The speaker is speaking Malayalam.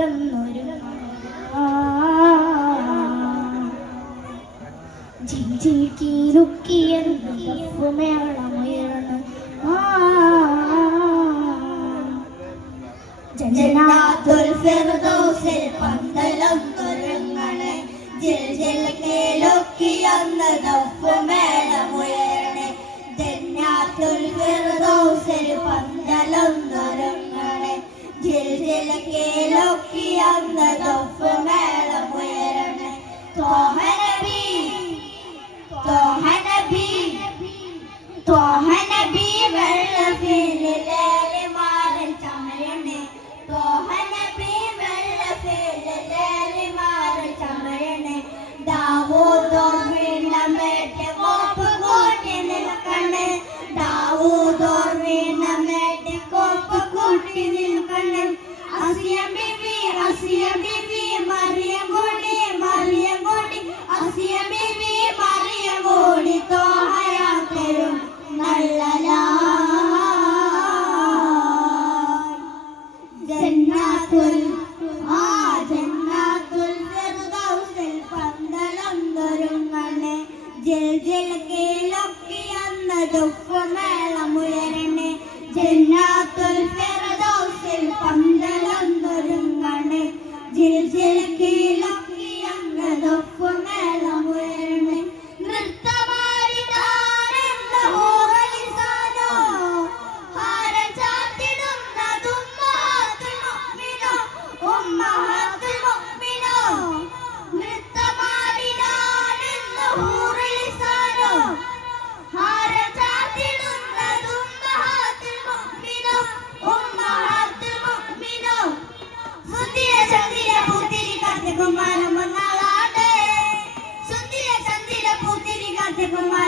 പന്തലൊന്നൊരു പന്തലം ജന്നാത്തുൽ ഫിർദൗസിൽ പന്തലൊന്നൊരുങ്ങണേ ജിൽ ജിൽ കേലൊക്കിയൊന്ന ദഫ്ഫുമേളമുയരണേ ജന്നാത്തുൽ ഫിർദൗസിൽ പന്തലൊന്നൊരുങ്ങണേ ജിൽ ജിൽ കേലൊക്കിയൊന്ന ദഫ്ഫുമേളമുയരണേ ത്വാഹ നബി ത്വാഹ നബി ത്വാഹ നബി വെള്ളഫിലിലേലി മാറൻ നിൽക്കണേ അസിയ ബിബി അസിയ ബിബി മറിയം കൂടി മറിയം കൂടി. അസിയ ബിബി മറിയം കൂടി തോഹയാ തരും ജന്നാത്തുൽ ആ ജന്നാത്തുൽ ഫിർദൗസിൽ പന്തലൊന്നൊരുങ്ങണേ ജിൽ ജിൽ ദുഃഖമേളമുയരണേ Viva Maria!